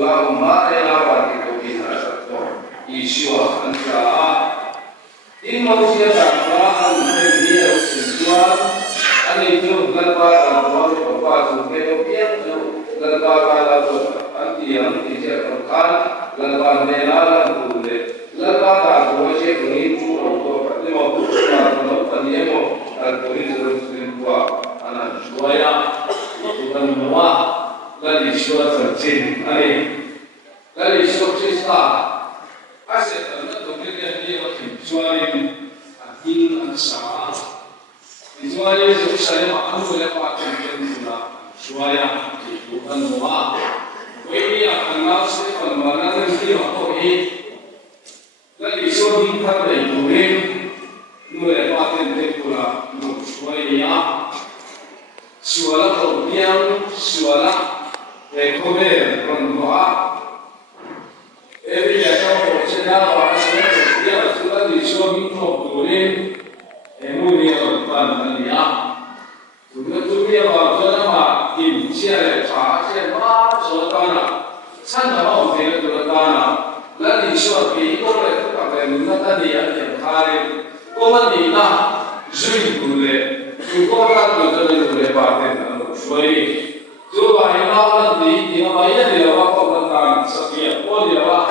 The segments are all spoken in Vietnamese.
la umare la wati ko bi harato Yeshua anta in manusia takwa ante dia sensual ane jo galba amor papa suke ko pia jo galba kala to anti yang tidak terkan galba menala kule galba ta ko je kuni tu to lima putra no paniemo alkori terus tua anak suaya bukan semua lagi suatu terjadi ane lagi suatu cerita asyik karena kemudian dia waktu jualin akhir ansar jualin itu saya makan boleh pakai pula suaya bukan semua ini akan nafsu pengembangan nanti waktu ini lagi suatu hingga dari kuring boleh pakai pula suaya suara kemudian suara ekonomi pendoa Every account of China was a sudah disuruh mengumpulkan emosi pandangannya. Sudah juga bahwa ini siapa cakap soalnya, sana orang tidak bertanya, lalu disuruh itu oleh kakek minta dia yang kari, kau ni na zui boleh, kau kan boleh paten, suai. Coba yang awal nanti, yang bayar dia waktu tentang setiap pol dia wah,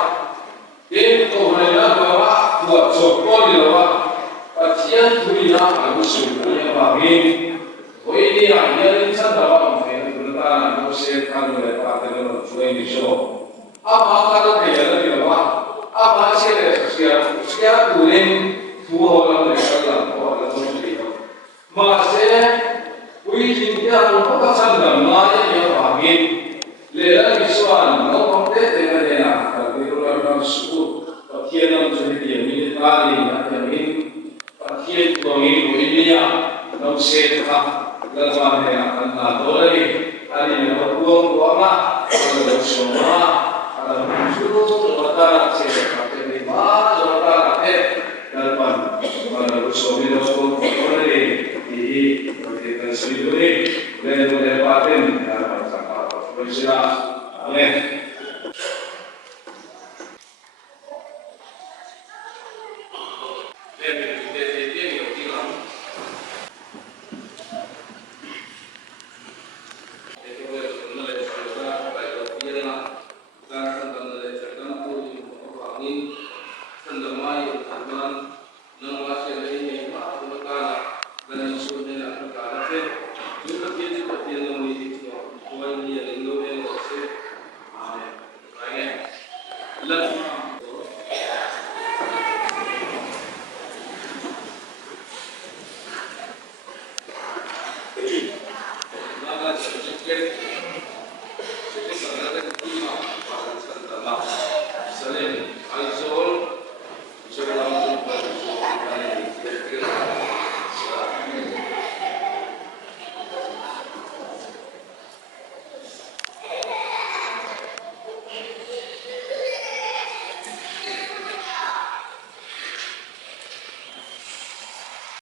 dia mereka bawa buat sokol dia wah, pasien tuina harus suruhnya bagi, oh ini yang dia insan dalam mungkin bertanya, aku sekarang mereka dengan suai disok, apa kata dia wah, apa sekian bulan dua orang mereka dalam orang itu, masih Wih, dia lupa pasal gambarnya yang bagi. Lelah visual, no komplit dengan dia. Tapi kalau orang suku, pakai nama jadi dia ini kali, yang ini pakai tuang ini dia, no setah, gambar dia akan tahu lagi. Hari ini orang lah, ada semua, ada muncul, ada setah, ada lima, ada dalam ada sobi dosko lagi. Jadi kita sendiri boleh paten dalam sama bersiap, amin. Get it.